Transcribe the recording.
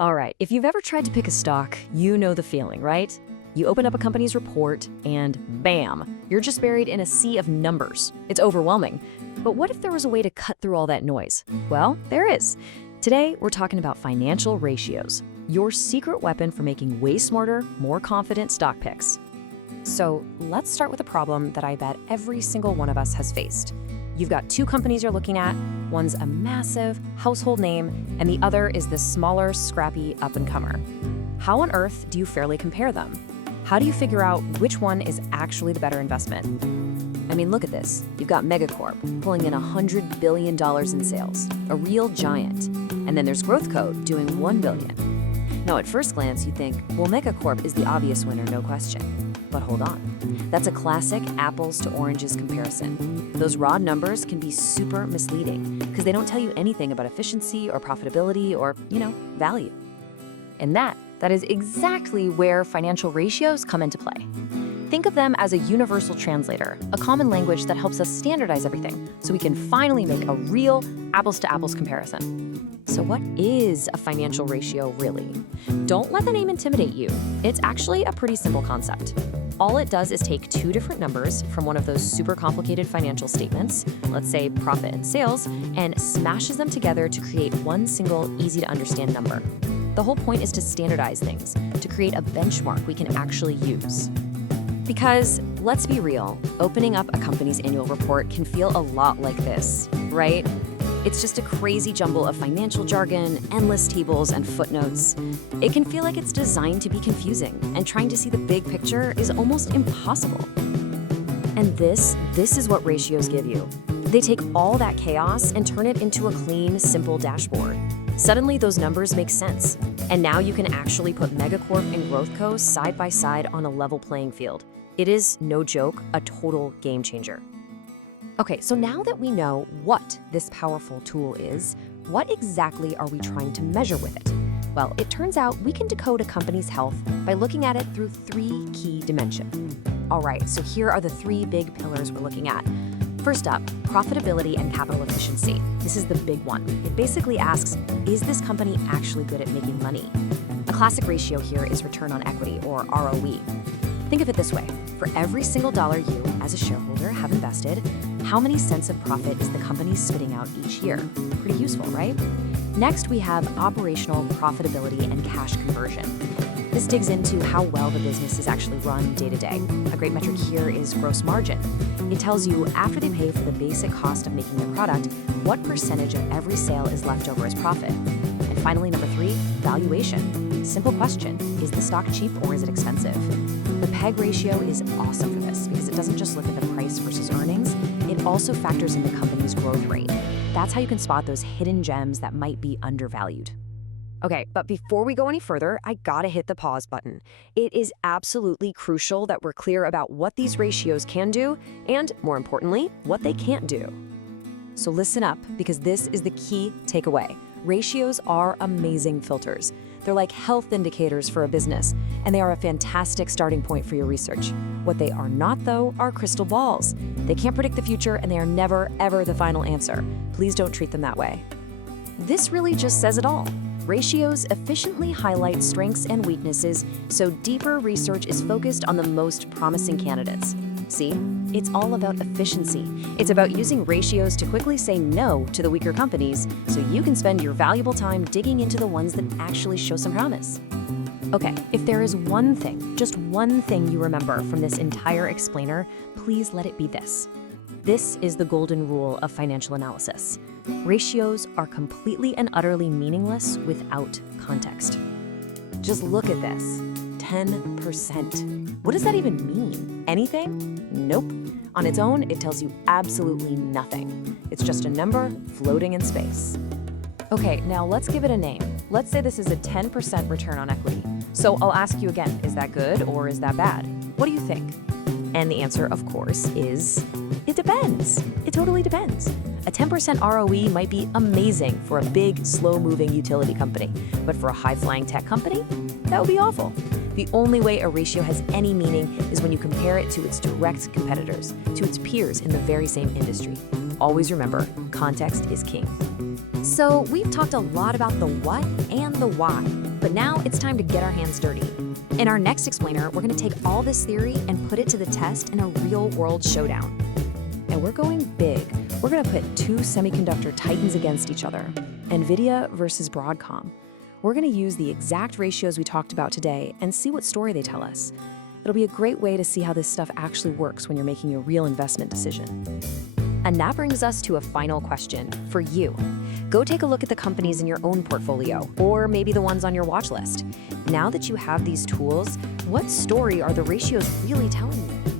All right, if you've ever tried to pick a stock, you know the feeling, right? You open up a company's report and bam, you're just buried in a sea of numbers. It's overwhelming. But what if there was a way to cut through all that noise? Well, there is. Today, we're talking about financial ratios, your secret weapon for making way smarter, more confident stock picks. So let's start with a problem that I bet every single one of us has faced. You've got two companies you're looking at. One's a massive household name, and the other is this smaller, scrappy up-and-comer. How on earth do you fairly compare them? How do you figure out which one is actually the better investment? I mean, look at this. You've got Megacorp pulling in $100 billion in sales, a real giant. And then there's Growth Code doing $1 billion. Now, at first glance, you think, well, Megacorp is the obvious winner, no question. But hold on. That's a classic apples to oranges comparison. Those raw numbers can be super misleading because they don't tell you anything about efficiency or profitability or, value. And that is exactly where financial ratios come into play. Think of them as a universal translator, a common language that helps us standardize everything so we can finally make a real apples-to-apples comparison. So what is a financial ratio really? Don't let the name intimidate you. It's actually a pretty simple concept. All it does is take two different numbers from one of those super complicated financial statements, let's say profit and sales, and smashes them together to create one single, easy-to-understand number. The whole point is to standardize things, to create a benchmark we can actually use. Because, let's be real, opening up a company's annual report can feel a lot like this, right? It's just a crazy jumble of financial jargon, endless tables, and footnotes. It can feel like it's designed to be confusing, and trying to see the big picture is almost impossible. And this is what ratios give you. They take all that chaos and turn it into a clean, simple dashboard. Suddenly, those numbers make sense. And now you can actually put Megacorp and Growth Co. side by side on a level playing field. It is, no joke, a total game changer. Okay, so now that we know what this powerful tool is, what exactly are we trying to measure with it? Well, it turns out we can decode a company's health by looking at it through three key dimensions. All right, so here are the three big pillars we're looking at. First up, profitability and capital efficiency. This is the big one. It basically asks, is this company actually good at making money? A classic ratio here is return on equity, or ROE. Think of it this way. For every single dollar you, as a shareholder, have invested, how many cents of profit is the company spitting out each year? Pretty useful, right? Next, we have operational profitability and cash conversion. This digs into how well the business is actually run day to day. A great metric here is gross margin. It tells you, after they pay for the basic cost of making their product, what percentage of every sale is left over as profit. And finally, number three, valuation. Simple question, is the stock cheap or is it expensive? The PEG ratio is awesome for this because it doesn't just look at the price versus earnings, it also factors in the company's growth rate. That's how you can spot those hidden gems that might be undervalued. Okay, but before we go any further, I gotta hit the pause button. It is absolutely crucial that we're clear about what these ratios can do and, more importantly, what they can't do. So listen up, because this is the key takeaway. Ratios are amazing filters. They're like health indicators for a business, and they are a fantastic starting point for your research. What they are not, though, are crystal balls. They can't predict the future, and they are never, ever the final answer. Please don't treat them that way. This really just says it all. Ratios efficiently highlight strengths and weaknesses, so deeper research is focused on the most promising candidates. See? It's all about efficiency. It's about using ratios to quickly say no to the weaker companies so you can spend your valuable time digging into the ones that actually show some promise. Okay, if there is one thing, just one thing you remember from this entire explainer, please let it be this. This is the golden rule of financial analysis. Ratios are completely and utterly meaningless without context. Just look at this. 10%. What does that even mean? Anything? Nope. On its own, it tells you absolutely nothing. It's just a number floating in space. Okay, now let's give it a name. Let's say this is a 10% return on equity. So I'll ask you again, is that good or is that bad? What do you think? And the answer, of course, is it depends. It totally depends. A 10% ROE might be amazing for a big, slow-moving utility company, but for a high-flying tech company, that would be awful. The only way a ratio has any meaning is when you compare it to its direct competitors, to its peers in the very same industry. Always remember, context is king. So we've talked a lot about the what and the why. But now it's time to get our hands dirty. In our next explainer, we're going to take all this theory and put it to the test in a real-world showdown. And we're going big. We're going to pit two semiconductor titans against each other, NVIDIA versus Broadcom. We're going to use the exact ratios we talked about today and see what story they tell us. It'll be a great way to see how this stuff actually works when you're making a real investment decision. And that brings us to a final question for you. Go take a look at the companies in your own portfolio, or maybe the ones on your watch list. Now that you have these tools, what story are the ratios really telling you?